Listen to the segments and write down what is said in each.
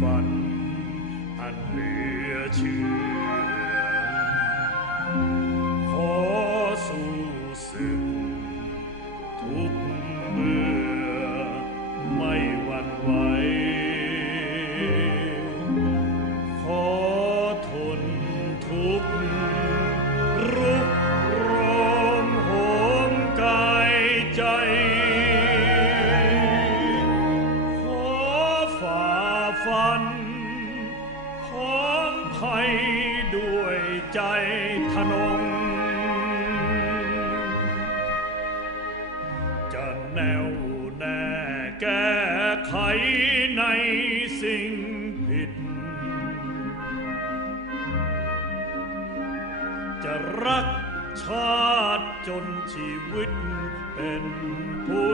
fun and play. าฟันพ้อมภัยด้วยใจทนง จะแนวแน่แก้ไขในสิ่งผิด จะรักชาติจนชีวิตเป็นผุ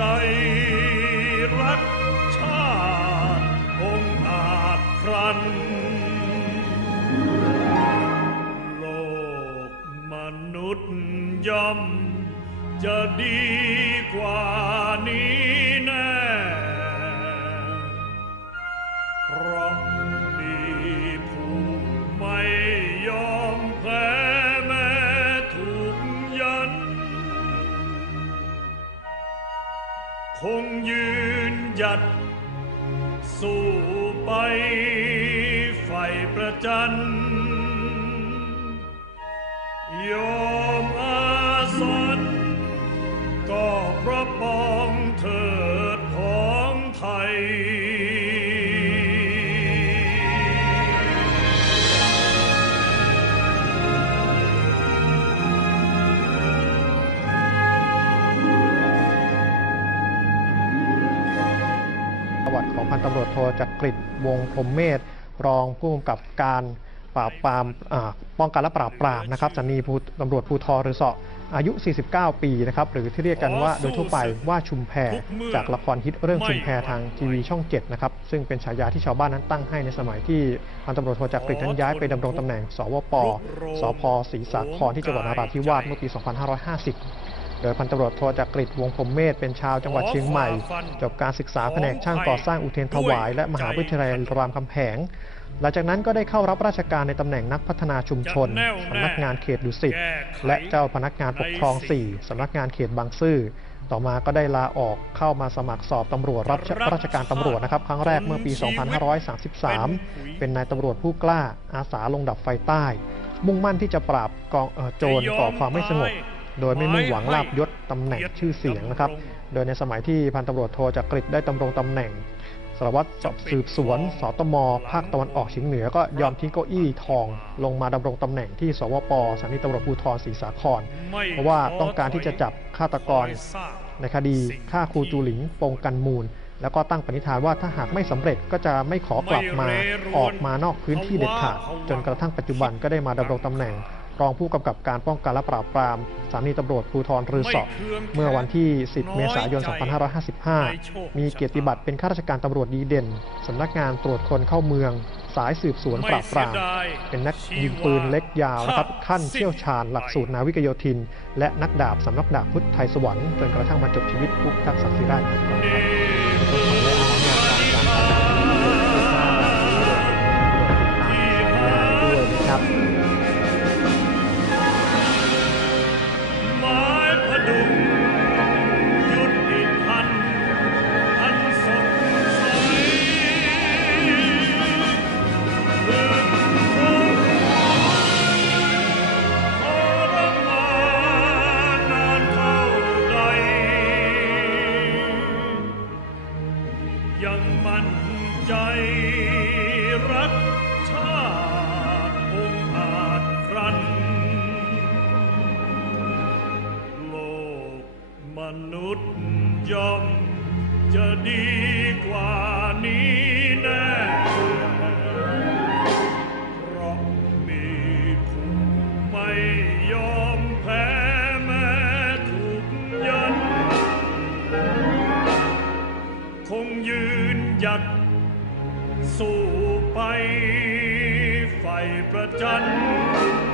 ใจรักชาติองอาจครันโลกมนุษย์ย่อมจะดีกว่านี้ หยัด สู้ไปไฟประจันยอมอาสันก็พระปอ ประวัติของพันตำรวจโทจักริดวงพรหมเมธรองผู้กำกับการปราบปรามอ่าป้องกันและปราบปรามนะครับสถานีภูตำรวจภูทรหรือเสาะอายุ 49 ปีนะครับหรือที่เรียกกันว่าโดยทั่วไปว่าชุมแพจากละครฮิตเรื่องชุมแพทางทีวีช่อง 7 นะครับ ซึ่งเป็นฉายาที่ชาวบ้านนั้นตั้งให้ในสมัยที่พันตำรวจโทจักริดนั้นย้ายไปดำรงตำแหน่ง สวป สพศรีสาครที่จังหวัดนราธิวาสเมื่อปี 2550 โดยพันตำรวจโทจักริดวงพรหมเมธเป็นชาวจังหวัดเชียงใหม่ จบการศึกษาแผนกช่างก่อสร้างอุเทรนถวาย และมหาวิทยาลัยรามคำแหง หลังจากนั้นก็ได้เข้ารับราชการในตำแหน่งนักพัฒนาชุมชนสำนักงานเขตดุสิตและเจ้าพนักงานปกครอง 4สำนักงานเขตบางซื่อต่อมาก็ได้ลาออกเข้ามาสมัครสอบตำรวจรับราชการตำรวจนะครับ ครั้งแรกเมื่อปี 2533 เป็นนายตำรวจผู้กล้าอาสาลงดับไฟใต้ มุ่งมั่นที่จะปราบกองเอ่อโจรก่อความไม่สงบ โดยไม่มุ่งหวังลาบยศตำแหน่งชื่อเสียงนะครับ โดยในสมัยที่พันตำรวจโทจักริดได้ดำรงตำแหน่งสารวัตรสืบสวน สตม ภาคตะวันออกเฉียงเหนือก็ยอมทิ้งเก้าอี้ทอง ลงมาดำรงตำแหน่งที่สวปสถานีตำรวจภูธรศรีสาคร เพราะว่าต้องการที่จะจับฆาตกร ในคดีฆ่าครูจูหลิงปงกันมูล แล้วก็ตั้งปณิธานว่าถ้าหากไม่สำเร็จก็จะไม่ขอกลับมาออกมานอกพื้นที่เด็ดขาดจนกระทั่งปัจจุบันก็ได้มาดำรงตำแหน่ง รองผู้กำกับการป้องกันและปราบปรามสถานีตำรวจภูธรรือสอเมื่อวันที่ 10 เมษายน 2555 มีเกียรติบัตรเป็นข้าราชการตำรวจดีเด่นสำนักงานตรวจคนเข้าเมือง สายสืบสวนปราบปราม เป็นนักยิงปืนเล็กยาวนะครับขั้นเชี่ยวชาญหลักสูตรนาวิกโยธิน และนักดาบสำนักดาบพุทธไทยสวรรค์จนกระทั่งมาจบชีวิตผู้พิทักษ์สันติราษ ใจรักชาติองอาจครัน โลกมนุษย์ย่อมจะดีกว่านี้แน่เพราะมีผู้ไม่ยอมแพ้แม้ถูกยัน คงยืนหยัด สู้ไปไฟประจันทร์